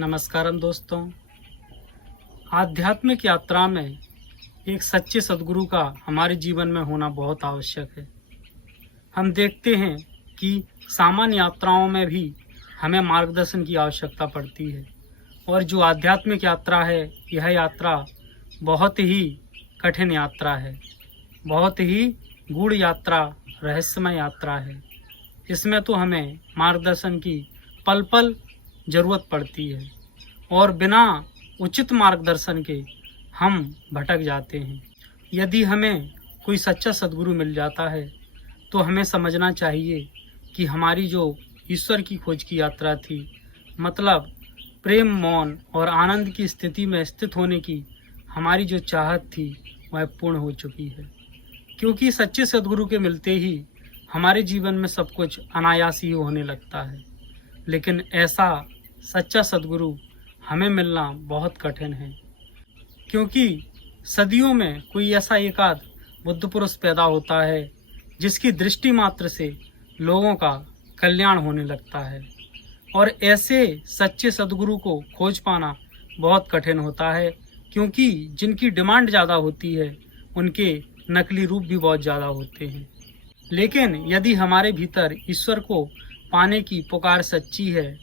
नमस्कारम दोस्तों। आध्यात्मिक यात्रा में एक सच्चे सद्गुरु का हमारे जीवन में होना बहुत आवश्यक है। हम देखते हैं कि सामान्य यात्राओं में भी हमें मार्गदर्शन की आवश्यकता पड़ती है और जो आध्यात्मिक यात्रा है, यह यात्रा बहुत ही कठिन यात्रा है, बहुत ही गूढ़ यात्रा, रहस्यमय यात्रा है। इसमें तो हमें मार्गदर्शन की पल पल जरूरत पड़ती है और बिना उचित मार्गदर्शन के हम भटक जाते हैं। यदि हमें कोई सच्चा सद्गुरु मिल जाता है तो हमें समझना चाहिए कि हमारी जो ईश्वर की खोज की यात्रा थी, मतलब प्रेम, मौन और आनंद की स्थिति में स्थित होने की हमारी जो चाहत थी, वह पूर्ण हो चुकी है। क्योंकि सच्चे सद्गुरु के मिलते ही हमारे जीवन में सब कुछ अनायास ही होने लगता है। लेकिन ऐसा सच्चा सद्गुरु हमें मिलना बहुत कठिन है, क्योंकि सदियों में कोई ऐसा एकाध बुद्ध पुरुष पैदा होता है जिसकी दृष्टि मात्र से लोगों का कल्याण होने लगता है, और ऐसे सच्चे सद्गुरु को खोज पाना बहुत कठिन होता है, क्योंकि जिनकी डिमांड ज़्यादा होती है उनके नकली रूप भी बहुत ज़्यादा होते हैं। लेकिन यदि हमारे भीतर ईश्वर को पाने की पुकार सच्ची है,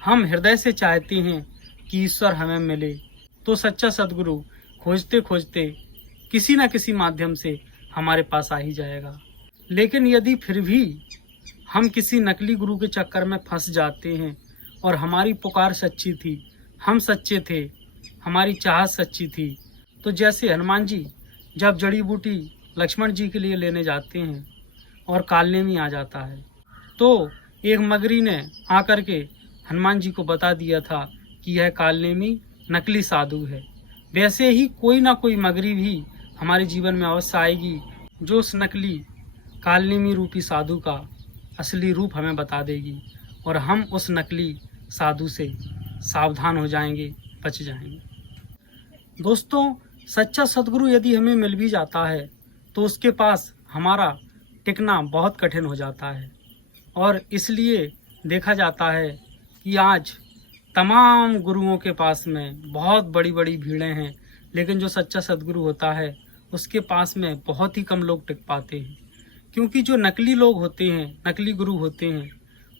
हम हृदय से चाहते हैं कि ईश्वर हमें मिले, तो सच्चा सद्गुरु खोजते खोजते किसी न किसी माध्यम से हमारे पास आ ही जाएगा। लेकिन यदि फिर भी हम किसी नकली गुरु के चक्कर में फंस जाते हैं और हमारी पुकार सच्ची थी, हम सच्चे थे, हमारी चाहत सच्ची थी, तो जैसे हनुमान जी जब जड़ी बूटी लक्ष्मण जी के लिए लेने जाते हैं और कालनेमी आ जाता है, तो एक मगरी ने आकर के हनुमान जी को बता दिया था कि यह कालनेमी नकली साधु है। वैसे ही कोई ना कोई मगरी भी हमारे जीवन में अवश्य आएगी जो उस नकली कालनेमी रूपी साधु का असली रूप हमें बता देगी, और हम उस नकली साधु से सावधान हो जाएंगे, बच जाएंगे। दोस्तों, सच्चा सद्गुरु यदि हमें मिल भी जाता है तो उसके पास हमारा टिकना बहुत कठिन हो जाता है, और इसलिए देखा जाता है कि आज तमाम गुरुओं के पास में बहुत बड़ी बड़ी भीड़ें हैं, लेकिन जो सच्चा सद्गुरु होता है उसके पास में बहुत ही कम लोग टिक पाते हैं। क्योंकि जो नकली लोग होते हैं, नकली गुरु होते हैं,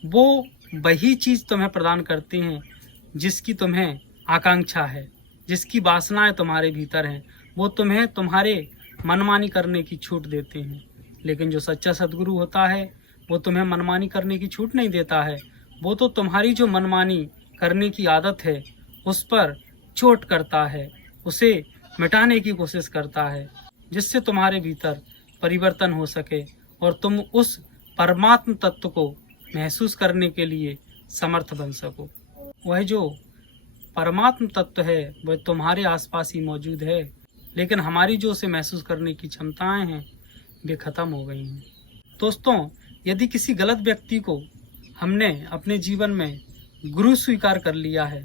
वो वही चीज़ तुम्हें प्रदान करते हैं जिसकी तुम्हें आकांक्षा है, जिसकी वासनाएं तुम्हारे भीतर हैं, वो तुम्हें तुम्हारे मनमानी करने की छूट देते हैं। लेकिन जो सच्चा सद्गुरु होता है वो तुम्हें मनमानी करने की छूट नहीं देता है, वो तो तुम्हारी जो मनमानी करने की आदत है उस पर चोट करता है, उसे मिटाने की कोशिश करता है, जिससे तुम्हारे भीतर परिवर्तन हो सके और तुम उस परमात्म तत्व को महसूस करने के लिए समर्थ बन सको। वह जो परमात्म तत्व है वह तुम्हारे आसपास ही मौजूद है, लेकिन हमारी जो उसे महसूस करने की क्षमताएं हैं वे खत्म हो गई हैं। दोस्तों, यदि किसी गलत व्यक्ति को हमने अपने जीवन में गुरु स्वीकार कर लिया है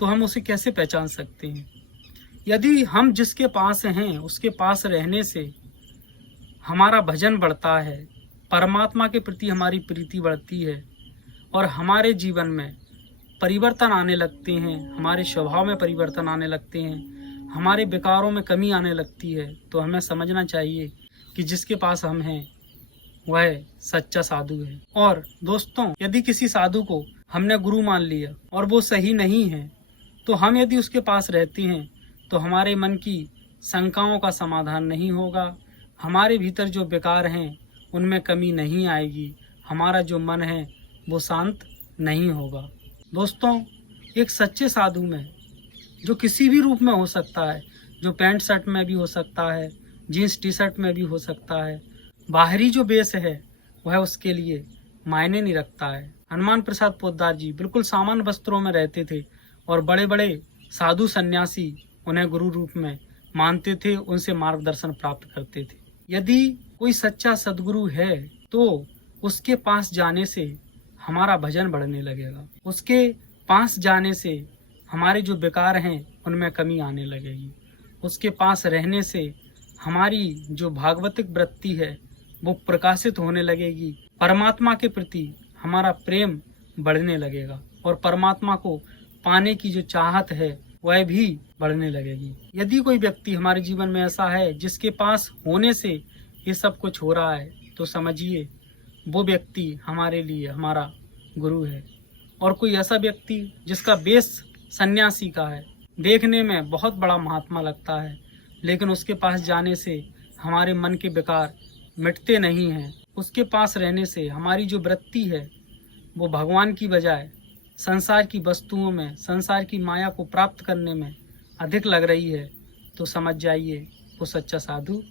तो हम उसे कैसे पहचान सकते हैं? यदि हम जिसके पास हैं उसके पास रहने से हमारा भजन बढ़ता है, परमात्मा के प्रति हमारी प्रीति बढ़ती है और हमारे जीवन में परिवर्तन आने लगते हैं, हमारे स्वभाव में परिवर्तन आने लगते हैं, हमारे विकारों में कमी आने लगती है, तो हमें समझना चाहिए कि जिसके पास हम हैं वह सच्चा साधु है। और दोस्तों, यदि किसी साधु को हमने गुरु मान लिया और वो सही नहीं है, तो हम यदि उसके पास रहते हैं तो हमारे मन की शंकाओं का समाधान नहीं होगा, हमारे भीतर जो विकार हैं उनमें कमी नहीं आएगी, हमारा जो मन है वो शांत नहीं होगा। दोस्तों, एक सच्चे साधु में, जो किसी भी रूप में हो सकता है, जो पैंट शर्ट में भी हो सकता है, जीन्स टी शर्ट में भी हो सकता है, बाहरी जो बेस है वह उसके लिए मायने नहीं रखता है। हनुमान प्रसाद पोद्दार जी बिल्कुल सामान्य वस्त्रों में रहते थे और बड़े बड़े साधु सन्यासी उन्हें गुरु रूप में मानते थे, उनसे मार्गदर्शन प्राप्त करते थे। यदि कोई सच्चा सद्गुरु है तो उसके पास जाने से हमारा भजन बढ़ने लगेगा, उसके पास जाने से हमारे जो विकार हैं उनमें कमी आने लगेगी, उसके पास रहने से हमारी जो भागवतिक वृत्ति है वो प्रकाशित होने लगेगी, परमात्मा के प्रति हमारा प्रेम बढ़ने लगेगा और परमात्मा को पाने की जो चाहत है वह भी बढ़ने लगेगी। यदि कोई व्यक्ति हमारे जीवन में ऐसा है जिसके पास होने से ये सब कुछ हो रहा है, तो समझिए वो व्यक्ति हमारे लिए हमारा गुरु है। और कोई ऐसा व्यक्ति जिसका बेस सन्यासी का है, देखने में बहुत बड़ा महात्मा लगता है, लेकिन उसके पास जाने से हमारे मन के विकार मिटते नहीं हैं। उसके पास रहने से हमारी जो वृत्ति है वो भगवान की बजाय संसार की वस्तुओं में, संसार की माया को प्राप्त करने में अधिक लग रही है, तो समझ जाइए वो सच्चा साधु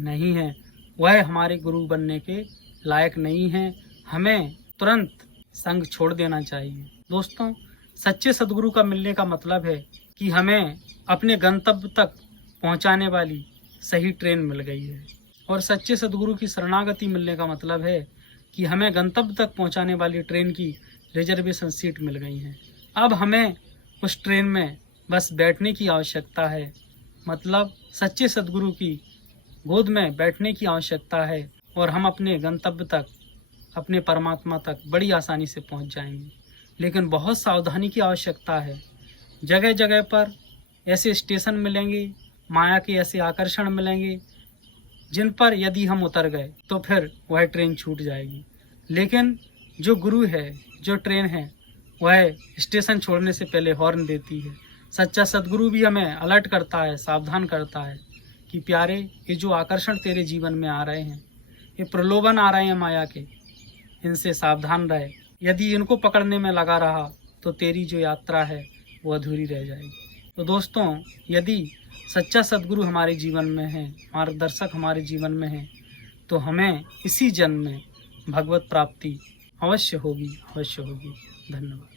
नहीं है, वह हमारे गुरु बनने के लायक नहीं है। हमें तुरंत संग छोड़ देना चाहिए। दोस्तों, सच्चे सद्गुरु का मिलने का मतलब है कि हमें अपने गंतव्य तक पहुंचाने वाली सही ट्रेन मिल गई है, और सच्चे सद्गुरु की शरणागति मिलने का मतलब है कि हमें गंतव्य तक पहुंचाने वाली ट्रेन की रिजर्वेशन सीट मिल गई है। अब हमें उस ट्रेन में बस बैठने की आवश्यकता है, मतलब सच्चे सद्गुरु की गोद में बैठने की आवश्यकता है, और हम अपने गंतव्य तक, अपने परमात्मा तक बड़ी आसानी से पहुंच जाएंगे। लेकिन बहुत सावधानी की आवश्यकता है। जगह जगह पर ऐसे स्टेशन मिलेंगे, माया के ऐसे आकर्षण मिलेंगे जिन पर यदि हम उतर गए तो फिर वह ट्रेन छूट जाएगी। लेकिन जो गुरु है, जो ट्रेन है, वह स्टेशन छोड़ने से पहले हॉर्न देती है। सच्चा सद्गुरु भी हमें अलर्ट करता है, सावधान करता है कि प्यारे, ये जो आकर्षण तेरे जीवन में आ रहे हैं, ये प्रलोभन आ रहे हैं माया के, इनसे सावधान रहे। यदि इनको पकड़ने में लगा रहा तो तेरी जो यात्रा है वो अधूरी रह जाएगी। तो दोस्तों, यदि सच्चा सद्गुरु हमारे जीवन में है, मार्गदर्शक हमारे जीवन में है, तो हमें इसी जन्म में भगवत प्राप्ति अवश्य होगी, अवश्य होगी। धन्यवाद।